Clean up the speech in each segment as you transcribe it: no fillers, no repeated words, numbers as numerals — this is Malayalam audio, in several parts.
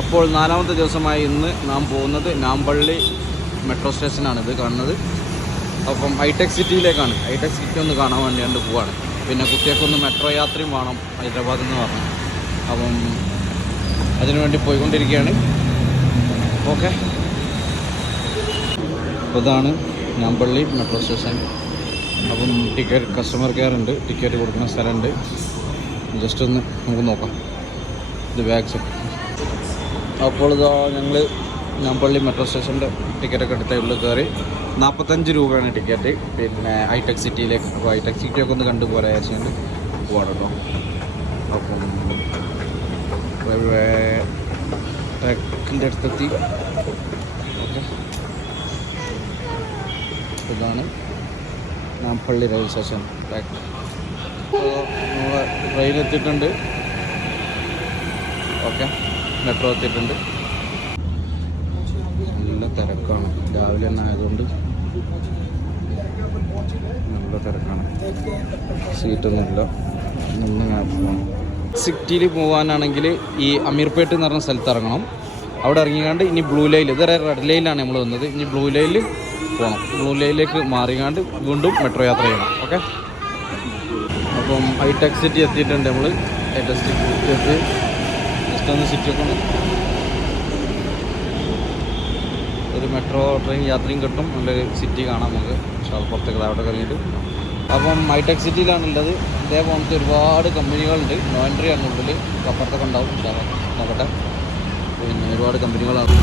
അപ്പോൾ 4ാമത്തെ ദിവസമായി ഇന്ന് നാം പോകുന്നത് നാമ്പള്ളി മെട്രോ സ്റ്റേഷനാണ് ഇത് കാണുന്നത്. അപ്പം ഹൈടെക് സിറ്റിയിലേക്കാണ്. ഹൈടെക് സിറ്റി ഒന്ന് കാണാൻ വേണ്ടിയാണ്ട് പോവാണ്. പിന്നെ കുട്ടികൾക്കൊന്ന് മെട്രോ യാത്രയും വേണം ഹൈദരാബാദിൽ നിന്ന് പറഞ്ഞു. അപ്പം അതിനുവേണ്ടി പോയിക്കൊണ്ടിരിക്കുകയാണ്. ഓക്കെ, അപ്പോൾ ഇതാണ് നാമ്പള്ളി മെട്രോ സ്റ്റേഷൻ. അപ്പം ടിക്കറ്റ് കസ്റ്റമർ കെയർ ഉണ്ട്, ടിക്കറ്റ് കൊടുക്കുന്ന സ്ഥലമുണ്ട്. ജസ്റ്റ് ഒന്ന് നമുക്ക് നോക്കാം. ഇത് ബാഗ്സ്. അപ്പോൾ ഇതാ ഞങ്ങൾ നാമ്പള്ളി മെട്രോ സ്റ്റേഷൻ്റെ ടിക്കറ്റൊക്കെ എടുത്ത ഉള്ളിൽ കയറി. 45 രൂപയാണ് ടിക്കറ്റ്. പിന്നെ ഹൈടെക് സിറ്റിയിലേക്ക്. അപ്പോൾ ഹൈടെക് സിറ്റിയൊക്കെ ഒന്ന് കണ്ടു പോരാ വെച്ചുകൊണ്ട് പോവാണ് കേട്ടോ. അപ്പം റെയിൽവേ ട്രാക്കിൻ്റെ അടുത്തെത്തി. ഓക്കെ, ഇതാണ് നാമ്പള്ളി റെയിൽവേ സ്റ്റേഷൻ ട്രാക്ക്. അപ്പോൾ നമ്മൾ ട്രെയിൻ എത്തിയിട്ടുണ്ട്. ഓക്കെ, മെട്രോ എത്തിയിട്ടുണ്ട്. നല്ല തിരക്കാണ്, രാവിലെ തന്നെ ആയതുകൊണ്ട് നല്ല തിരക്കാണ്. സീറ്റൊന്നുമില്ല. സിറ്റിയിൽ പോകാനാണെങ്കിൽ ഈ അമീർപേട്ട് എന്ന് പറഞ്ഞ സ്ഥലത്ത് ഇറങ്ങണം. അവിടെ ഇറങ്ങിക്കാണ്ട് ഇനി ബ്ലൂ ലൈൻ, ഇതുവരെ റെഡ് ലൈനിലാണ് നമ്മൾ വന്നത്, ഇനി ബ്ലൂ ലൈനിൽ പോകണം. ബ്ലൂ ലൈനിലേക്ക് മാറിക്കാണ്ട് വീണ്ടും മെട്രോ യാത്ര ചെയ്യണം. ഓക്കെ, അപ്പം ഹൈടെക് സിറ്റി എത്തിയിട്ടുണ്ട്. നമ്മൾ ഹൈടെക് സിറ്റി എത്തി ജസ്റ്റ് ഒന്ന് സിറ്റിയൊക്കെ ഒന്ന് ഒരു മെട്രോ ട്രെയിൻ യാത്രയും കിട്ടും. നല്ലൊരു സിറ്റി കാണാം നമുക്ക്. പുറത്തേക്ക് അവിടെ കഴിഞ്ഞിട്ട്. അപ്പം ഹൈടെക് സിറ്റിയിലാണുള്ളത്. ഇതേപോലത്തെ ഒരുപാട് കമ്പനികളുണ്ട്. നോ എൻട്രി ആണ് ഉള്ളിൽ, അപ്പുറത്തൊക്കെ ഉണ്ടാവും. നോക്കട്ടെ. പിന്നെ ഒരുപാട് കമ്പനികളാണ്.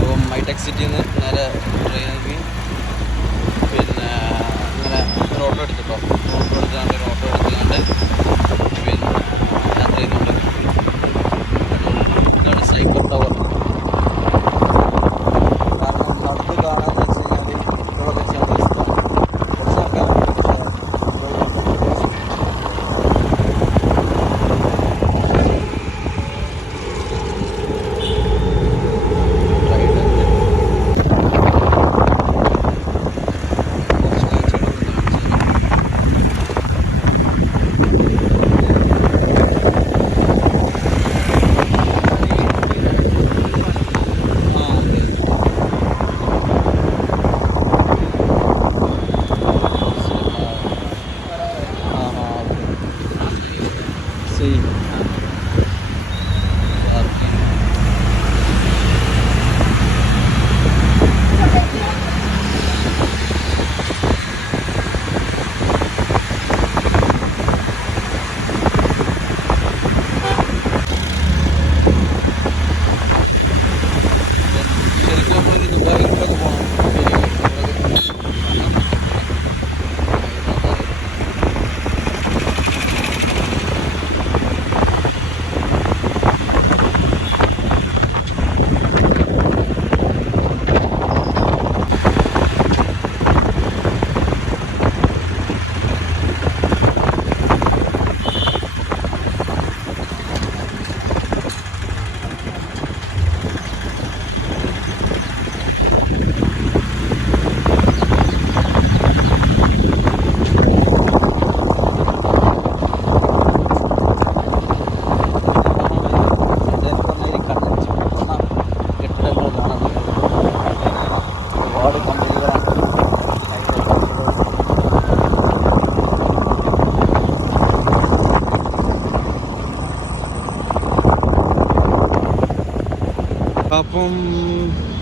അപ്പം ഹൈടെക് സിറ്റിയിൽ നിന്ന് നേരെ ട്രെയിനിലേക്ക് പിന്നെ ഇങ്ങനെ ഒരു ഓട്ടോ എടുത്തിട്ടോ. ഓട്ടോ എടുക്കാണ്ട് ഒരു ഓട്ടോ എടുക്കാണ്ട് പിന്നെ യാത്ര ചെയ്യുന്നുണ്ട്. ഇതാണ് സൈക്കിൾ ടവർ. അപ്പം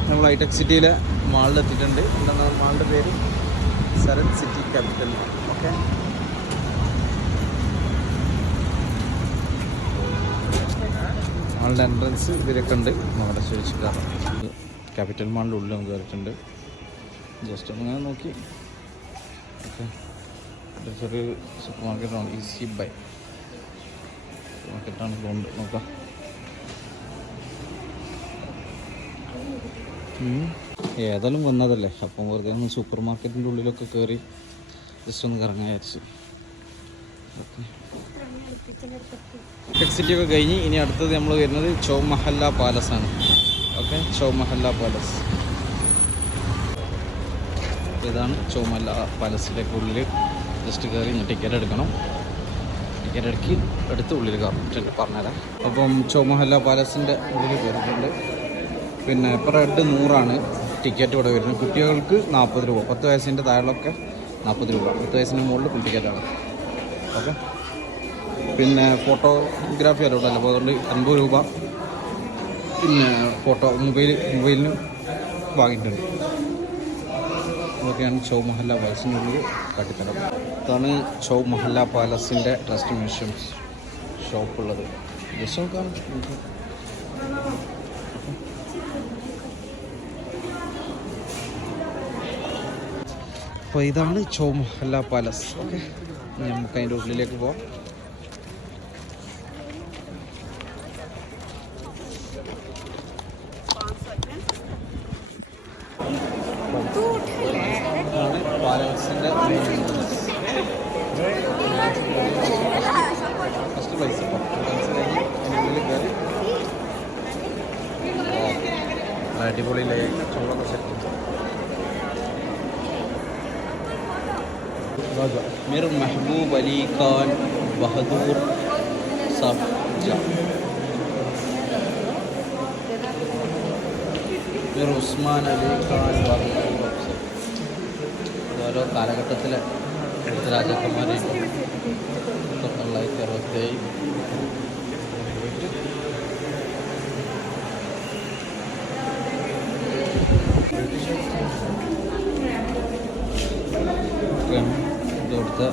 നമ്മൾ ഹൈടെക് സിറ്റിയിലെ മാളിലെത്തിയിട്ടുണ്ട്. എന്താണ് മാളിൻ്റെ പേര്? Saran city capital. ഓക്കെ, മാളിൻ്റെ എൻട്രൻസ് ഇതിലൊക്കെ ഉണ്ട്. നമ്മുടെ ചോദിച്ചിട്ടാണ് ക്യാപിറ്റൽ മാളിൻ്റെ ഉള്ളിൽ നമുക്ക് കയറിയിട്ടുണ്ട്. ജസ്റ്റ് അങ്ങനെ നോക്കി. ഓക്കെ, ചെറിയ സൂപ്പർ മാർക്കറ്റാണ്. ഈസി ബൈ മാർക്കറ്റാണ്. കൊണ്ട് നോക്കാം. ഏതായാലും വന്നതല്ലേ, അപ്പം വെറുതെ ഒന്ന് സൂപ്പർ മാർക്കറ്റിൻ്റെ ഉള്ളിലൊക്കെ കയറി ജസ്റ്റ് ഒന്ന് കറങ്ങാൻ വിചാരിച്ചു. ഓക്കെ, ഹൈടെക് സിറ്റിയൊക്കെ കഴിഞ്ഞ് ഇനി അടുത്തത് നമ്മൾ വരുന്നത് ചൗമഹല്ല പാലസ് ആണ്. Okay, Chowmahalla palace. ഇതാണ് ചൗമഹല്ല പാലസിലേക്ക് ഉള്ളിൽ ജസ്റ്റ് കയറി ടിക്കറ്റ് എടുക്കണം. ടിക്കറ്റ് ഇടയ്ക്ക് എടുത്ത് ഉള്ളിൽ കയറിയിട്ടുണ്ട് പറഞ്ഞുതരാം. അപ്പം ചൗമഹല്ല പാലസിൻ്റെ ഉള്ളിൽ കയറിയിട്ടുണ്ട്. പിന്നെ ഇപ്പോൾ റെഡ് 100 ടിക്കറ്റ് ഇവിടെ വരുന്നത്. കുട്ടികൾക്ക് 40 രൂപ, 10 വയസ്സിൻ്റെ താഴെയൊക്കെ 40 രൂപ, 10 വയസ്സിന് മുകളിൽ ഫുൾ ടിക്കറ്റാണ്. ഓക്കെ. പിന്നെ ഫോട്ടോഗ്രാഫി അലോട്ടല്ല, അപ്പോൾ അതുകൊണ്ട് 50 രൂപ പിന്നെ മൊബൈലിന് വാങ്ങിയിട്ടുണ്ട്. ഇതൊക്കെയാണ് ചൗമഹല്ല പാലസിനുള്ളിൽ കാട്ടിത്തരം. ഇതാണ് ചൗമഹല്ല പാലസിൻ്റെ ട്രസ്റ്റ് മ്യൂസിയംസ് ഷോപ്പുള്ളത്. ജസ്റ്റ് നോക്കാം. അപ്പോൾ ഇതാണ് ചൗമഹല്ല പാലസ്. ഓക്കെ, നമുക്ക് അതിൻ്റെ ഉള്ളിലേക്ക് പോവാം. പാലസിൻ്റെ ഫസ്റ്റ് പ്ലേസ് കഴിഞ്ഞ് ഉള്ളിൽ കയറി അടിപൊളിയിലേക്ക് ചോളൊക്കെ സെറ്റ്. मिर महबूब अली खान बहादुर साहब, मिर ഉസ്മാൻ അലി ഖാൻ ബഹാദൂർ. ഓരോ കാലഘട്ടത്തിലെ എടുത്ത രാജാക്കന്മാരെ 1967 ഇവിടുത്തെ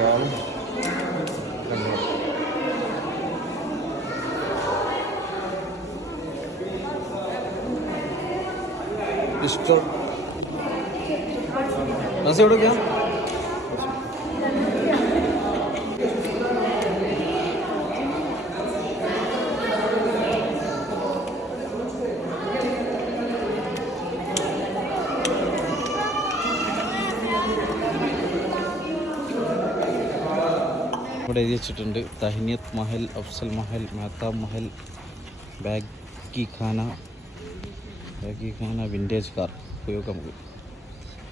വാൾ ഇഷ്ടം നസി എവിടെയൊക്കെയാ? ഇവിടെ എഴുതി വെച്ചിട്ടുണ്ട് തഹ്നിയത്ത് മഹൽ, അഫ്സൽ മഹൽ, മെഹ്താബ് മഹൽ, ബാഗി ഖാന, വിൻറ്റേജ് കാർ ഉപയോഗം. നമുക്ക്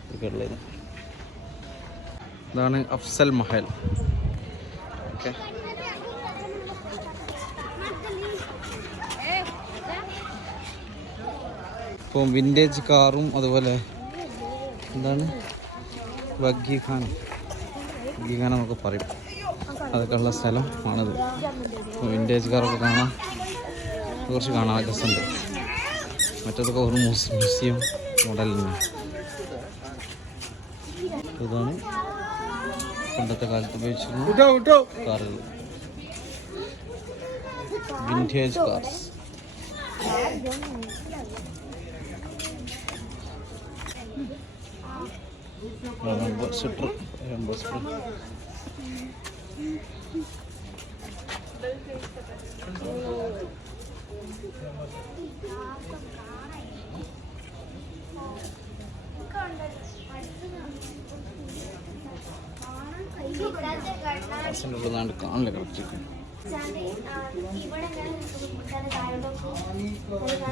ഇതൊക്കെ ഉള്ളത് ഇതാണ് അഫ്സൽ മഹൽ. ഓക്കെ, ഇപ്പം വിൻറ്റേജ് കാറും അതുപോലെ എന്താണ് ബഗ്ഗി ഖാന എന്നൊക്കെ പറയും, അതൊക്കെ ഉള്ള സ്ഥലമാണിത്. വിൻറ്റേജ് കാറൊക്കെ കാണാൻ കുറച്ച് കാണാൻ രസമുണ്ട്. മറ്റേതൊക്കെ ഒരു മ്യൂസിയം മോഡലിന്. ഇതാണ് പണ്ടത്തെ കാലത്ത് ഉപയോഗിച്ചിരുന്ന കാറുകൾ, വിൻറ്റേജ് കാർസ്. ഉള്ളതാണ്ട് കാണില്ല കളക്ടർ.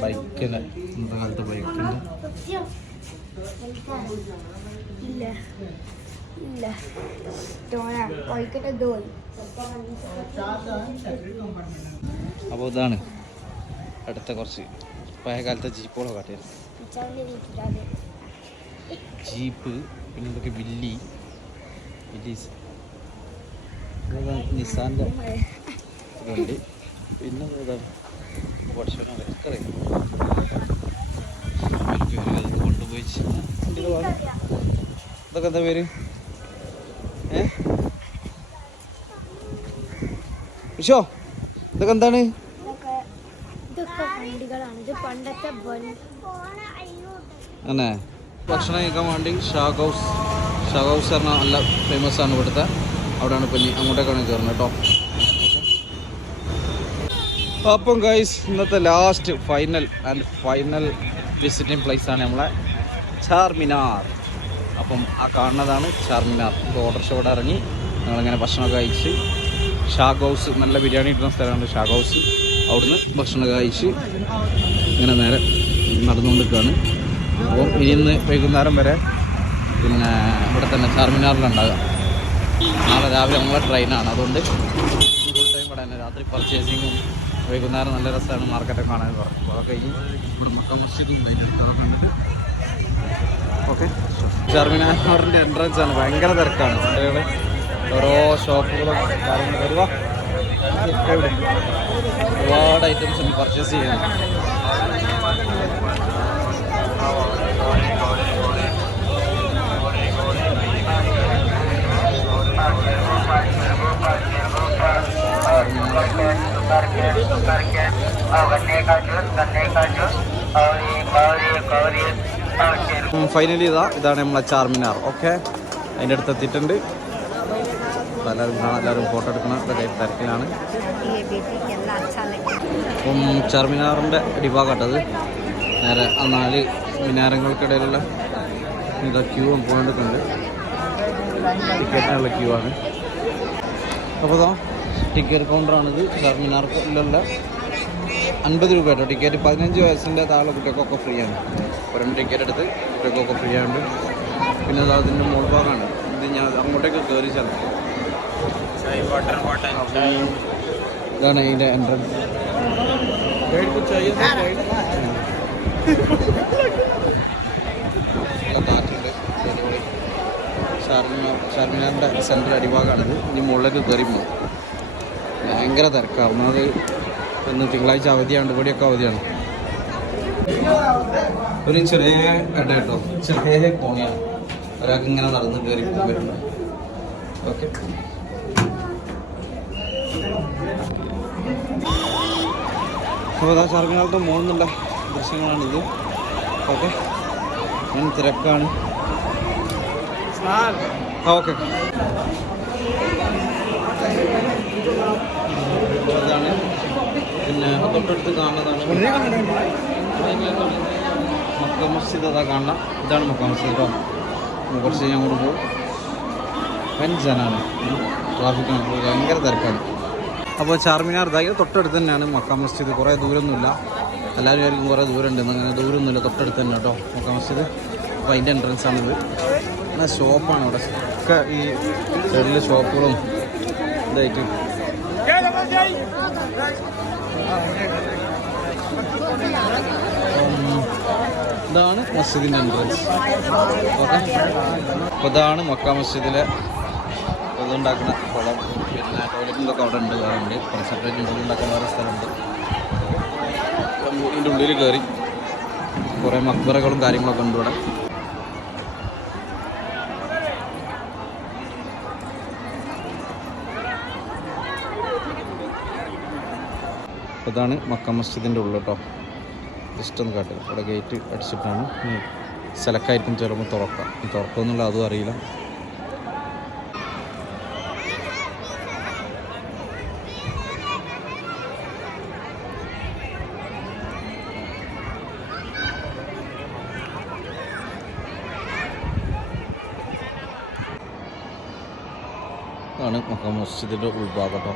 ബൈക്കിന് ഇന്നത്തെ കാലത്ത് ബൈക്കിൻ്റെ അപ്പോൾ ഇതാണ് അടുത്ത കുറച്ച് പഴയ കാലത്തെ ജീപ്പുകളെ കാട്ടിയത്. ജീപ്പ്, പിന്നെ ഇതൊക്കെ വില്ലീസ്, നിസാൻ്റെ ഉണ്ട്. പിന്നെ ഇതാണ് ഭക്ഷണം കൊണ്ടുപോയി. ഇതൊക്കെ എന്താ പേര്? വിഷോ ഇതൊക്കെ എന്താണ്? അന്നെ ഭക്ഷണം കഴിക്കാൻ വേണ്ടി ഷാഗ് ഹൗസ് പറഞ്ഞാൽ നല്ല ഫേമസ് ആണ് ഇവിടുത്തെ. അവിടെയാണ് പിന്നെ അങ്ങോട്ടേക്കാണ് കയറുന്നത് കേട്ടോ. അപ്പം ഗൈസ് ഇന്നത്തെ ലാസ്റ്റ് ഫൈനൽ വിസിറ്റിംഗ് പ്ലേസ് ആണ് നമ്മളെ ചാർമിനാർ. അപ്പം ആ കാണുന്നതാണ് ചാർമിനാർ. ഓട്ടോറിക്ഷയോടെ ഇറങ്ങി ഞങ്ങളിങ്ങനെ ഭക്ഷണമൊക്കെ കഴിച്ച് ഷാഗ് ഹൗസ്, നല്ല ബിരിയാണി കിട്ടുന്ന സ്ഥലമാണ് ഷാഗ് ഹൗസ്. അവിടുന്ന് ഭക്ഷണമൊക്കെ കഴിച്ച് ഇങ്ങനെ നേരെ നടന്നുകൊണ്ടിരിക്കുകയാണ്. അപ്പം ഇന്ന് വൈകുന്നേരം വരെ പിന്നെ ഇവിടെ തന്നെ ചാർമിനാറിലുണ്ടാകുക. നാളെ രാവിലെ നമ്മളെ ട്രെയിനാണ്, അതുകൊണ്ട് ഫുൾ ടൈം ഇവിടെ തന്നെ. രാത്രി പർച്ചേസിങ്ങും വൈകുന്നേരം നല്ല രസമാണ്, മാർക്കറ്റൊക്കെ കാണാൻ പറഞ്ഞു. അപ്പോൾ അതൊക്കെ കഴിഞ്ഞ് ഇവിടെ മക്ക മസ്ജിദും കണ്ടിട്ട് ഓക്കെ. ചാർമിനാറിൻ്റെ എൻട്രൻസ് ആണ്, ഭയങ്കര തിരക്കാണ്. കുട്ടികൾ ഓരോ ഷോപ്പുകളും കാര്യങ്ങളും വരുവാ, ഒരുപാട് ഐറ്റംസ് ഉണ്ട് പർച്ചേസ് ചെയ്യാൻ. ഫൈനലി ഇതാണ് നമ്മളെ ചാർമിനാർ. ഓക്കെ, അതിൻ്റെ അടുത്ത് എത്തിയിട്ടുണ്ട്. എല്ലാവരും കാണാം, എല്ലാവരും ഫോട്ടോ എടുക്കണം. ഇതൊക്കെ തിരക്കിലാണ്. അപ്പം ചാർമിനാറിൻ്റെ അടിഭാഗമാട്ടത് നേരെ ആ 4 മിനാരങ്ങൾക്കിടയിലുള്ള ക്യൂ പോകേണ്ടതുണ്ട്. ടിക്കറ്റിനുള്ള ക്യൂ ആണ്. അപ്പോൾ ടിക്കറ്റ് കൗണ്ടറാണിത്. ചാർമിനാർക്കുള്ള 50 രൂപ കേട്ടോ ടിക്കറ്റ്. 15 വയസ്സിൻ്റെ താഴെ കുട്ടികൾക്കൊക്കെ ഫ്രീ ആണ്. ഒരെണ്ണം ടിക്കറ്റ് എടുത്ത് കുട്ടികൾക്കൊക്കെ ഫ്രീ ആണ്. പിന്നെ അതിൻ്റെ മോൾ ഭാഗമാണ് ഇത്. ഞാൻ അങ്ങോട്ടേക്ക് കയറി ചെല്ലാം. ഇതാണ് അതിൻ്റെ എൻട്രൻസ്. കാറ്റുണ്ട്, അടിപൊളി. ചാർമിനാറിൻ്റെ സെൻട്രൽ അടിഭാഗമാണിത്. ഇനി മുകളിലേക്ക് കയറി പോകും. ഭയങ്കര തിരക്കാണ്. അത് ഇന്ന് തിങ്കളാഴ്ച അവധിയാണ്, ഇവിടെയൊക്കെ അവധിയാണ്. ഒരു ചെറിയ ഇട കേട്ടോ, ചെറിയ കോണിയാണ്. ഒരാൾക്ക് ഇങ്ങനെ നടന്ന് കയറി വരുന്നുണ്ട്. ഓക്കെ, അപ്പോൾ ചാർമിനാറിൻ്റെ മുകളിലുള്ള ദൃശ്യങ്ങളാണിത്. ഓക്കെ, ഞാൻ തിരക്കാണ്. ഓക്കെ, അതാണ്. പിന്നെ തൊട്ടടുത്ത് കാണുന്നതാണ് മക്ക മസ്ജിദ്. അതാ കാണാം, ഇതാണ് മക്ക മസ്ജിദ് കേട്ടോ. കുറച്ച് കഴിഞ്ഞ് അങ്ങോട്ട് പോകും. വൻ ജനാണ്, ട്രാഫിക്കാണ്, ഭയങ്കര തിരക്കാണ്. അപ്പോൾ ചാർമിനാർ ഇതായി തൊട്ടടുത്ത് തന്നെയാണ് മക്ക മസ്ജിദ്. കുറേ ദൂരമൊന്നുമില്ല. എല്ലാവരും ആയിരിക്കും കുറേ ദൂരം ഉണ്ട്, അങ്ങനെ ദൂരമൊന്നുമില്ല, തൊട്ടടുത്ത് തന്നെ കേട്ടോ മക്ക മസ്ജിദ്. അപ്പോൾ അതിൻ്റെ എൻട്രൻസ് ആണിത്. പിന്നെ ഷോപ്പാണ് ഇവിടെ ഒക്കെ, ഈ ചെറിയ ഷോപ്പുകളും ഇതായിട്ട്. ഇതാണ് മസ്ജിദിൻ്റെ എൻട്രൻസ്. ഓക്കെ, അപ്പോൾ ഇതാണ് മക്ക മസ്ജിദിലെ ഇതുണ്ടാക്കുന്ന കുളം. പിന്നെ ടോയ്ലറ്റിൻ്റെയൊക്കെ അവിടെ ഉണ്ട്, വേറെ ഉണ്ട്. സെപ്പറേറ്റ് ഉണ്ടാക്കുന്ന വേറെ സ്ഥലമുണ്ട്. ഇതിൻ്റെ ഉള്ളിൽ കയറി കുറേ മക്ബറകളും കാര്യങ്ങളൊക്കെ ഉണ്ട് ഇവിടെ. ഇതാണ് മക്ക മസ്ജിദിൻ്റെ ഉള്ളിൽ കേട്ടോ. ജസ്റ്റ് ഒന്ന് കാട്ടുക. ഇവിടെ ഗേറ്റ് അടിച്ചിട്ടാണ്. സെലക്കായിരിക്കും ചിലപ്പോൾ തുറക്കുമെന്നുള്ള അതും അറിയില്ല. ഇതാണ് മക്ക മസ്ജിദിൻ്റെ ഉൾഭാഗം കേട്ടോ.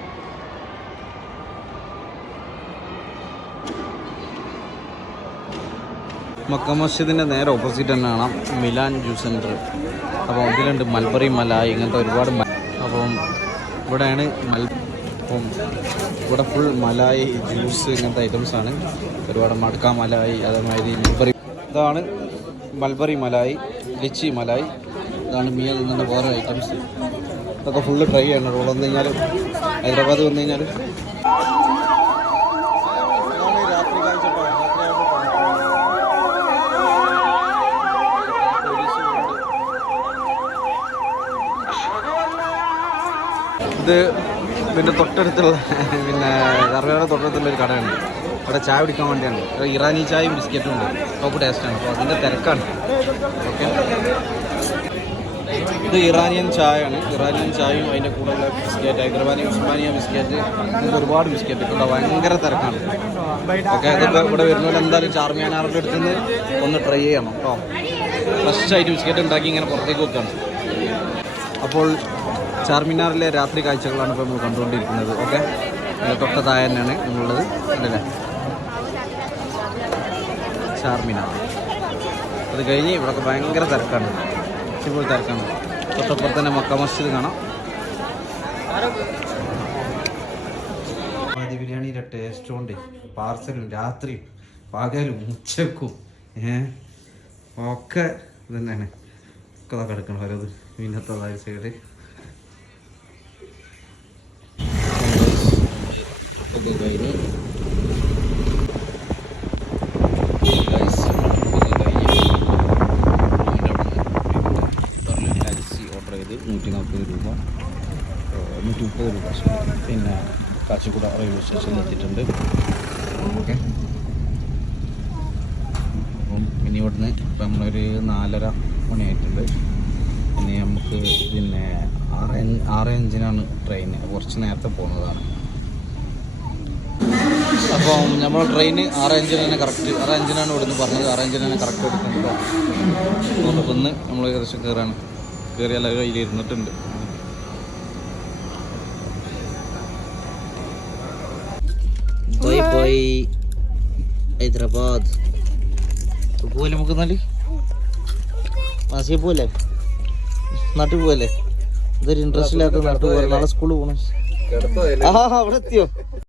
മക്ക മസ്ജിദിൻ്റെ നേരെ ഓപ്പോസിറ്റ് തന്നെ കാണാം മിലാൻ ജ്യൂസ് സെൻറ്റർ. അപ്പോൾ ഇതിലുണ്ട് മൽബറി മലായി, ഇങ്ങനത്തെ ഒരുപാട്. അപ്പം ഇവിടെയാണ് അപ്പം ഇവിടെ ഫുൾ മലായി ജ്യൂസ് ഇങ്ങനത്തെ ഐറ്റംസാണ്. ഒരുപാട് മടക്ക മലായി, അതേമാതിരി മൽബറി. ഇതാണ് മൽബറി മലായി, ലിച്ചി മലായി. ഇതാണ് മിയ തിന്നുന്ന വേറെ ഐറ്റംസ്. ഇതൊക്കെ ഫുള്ള് ട്രൈ ചെയ്യണം. ഇവിടെ വന്നു കഴിഞ്ഞാൽ, ഹൈദരാബാദ് വന്നു കഴിഞ്ഞാൽ രാത്രി കാഴ്ച. ഇത് പിന്നെ തൊട്ടടുത്തുള്ള ചാർമിനാറിൻ്റെ തൊട്ടടുത്തുള്ള ഒരു കടയുണ്ട്. അവിടെ ചായ കുടിക്കാൻ വേണ്ടിയാണ്. ഇറാനി ചായയും ബിസ്ക്കറ്റും ഉണ്ട്. ടോപ്പ് ടേസ്റ്റാണ്. അപ്പോൾ അതിൻ്റെ തിരക്കാണ്. ഓക്കെ, ഇത് ഇറാനിയൻ ചായയാണ്. ഇറാനിയൻ ചായയും അതിൻ്റെ കൂടെയുള്ള ബിസ്ക്കറ്റ്, ഹൈദരാബാദി ഉസ്മാനിയ ബിസ്ക്കറ്റ്, ഇങ്ങനത്തെ ഒരുപാട് ബിസ്ക്കറ്റ് ഇവിടെ ഭയങ്കര തിരക്കാണ്. ഓക്കെ, അതൊക്കെ ഇവിടെ വരുന്നവർ എന്തായാലും ചാർമിനാറിൻ്റെ അടുത്ത് നിന്ന് ഒന്ന് ട്രൈ ചെയ്യണം കേട്ടോ. ഫ്രഷ് ആയിട്ട് ബിസ്ക്കറ്റ് ഉണ്ടാക്കി ഇങ്ങനെ പുറത്തേക്ക് വെക്കുകയാണ്. അപ്പോൾ ചാർമിനാറിലെ രാത്രി കാഴ്ചകളാണ് ഇപ്പോൾ നമ്മൾ കണ്ടുകൊണ്ടിരിക്കുന്നത്. ഓക്കെ, തൊട്ട താഴെ തന്നെയാണ് നമ്മളുള്ളത് അല്ലേ, ചാർമിനാർ. അത് കഴിഞ്ഞ് ഇവിടെയൊക്കെ ഭയങ്കര തിരക്കാണ്, ഇപ്പോൾ തിരക്കാണ്. തൊട്ടപ്പുറത്ത് തന്നെ മക്ക മസ്ജിദ് കാണാം. മതി ബിരിയാണിയുടെ ടേസ്റ്റ് കൊണ്ട് പാർസലും രാത്രിയും പകലും ഉച്ചക്കും ഒക്കെ ഇത് തന്നെയാണ്. ഒക്കെ കിടക്കണം ഓരോത് പിന്നത്തതായ സൈഡ്. കഴിഞ്ഞ് ഓർഡർ ചെയ്ത് 140 രൂപ 130 രൂപ. പിന്നെ കാച്ചിക്കുട റെയിൽവേ സ്റ്റേഷനിൽ എത്തിയിട്ടുണ്ട്. ഓക്കെ, അപ്പം ഇനി ഇവിടുന്ന് ഇപ്പം നമ്മളൊരു 4:30 മണിയായിട്ടുണ്ട്. ഇനി നമുക്ക് പിന്നെ 6:05 ട്രെയിൻ, കുറച്ച് നേരത്തെ പോകുന്നതാണ്. അപ്പം നമ്മൾ ട്രെയിന് 6:05 കറക്റ്റ്, 6:05 ഇവിടുന്ന് പറഞ്ഞത്. 6:05 കറക്റ്റ് എടുക്കുന്നത്. അതുകൊണ്ട് ഒന്ന് നമ്മൾ ഏകദേശം കയറാണ്. കയറി എല്ലാവരും കയ്യിൽ ഇരുന്നിട്ടുണ്ട്. Bye bye Hyderabad. പോലെ നമുക്ക് എന്നാല് മാസിയെ പോലെ നാട്ടിൽ പോവല്ലേ? ഇതൊരു ഇൻട്രസ്റ്റ് ഇല്ലാത്ത നാട്ടിൽ പോലെ. നാളെ സ്കൂളിൽ പോകണം. അവിടെ എത്തിയോ?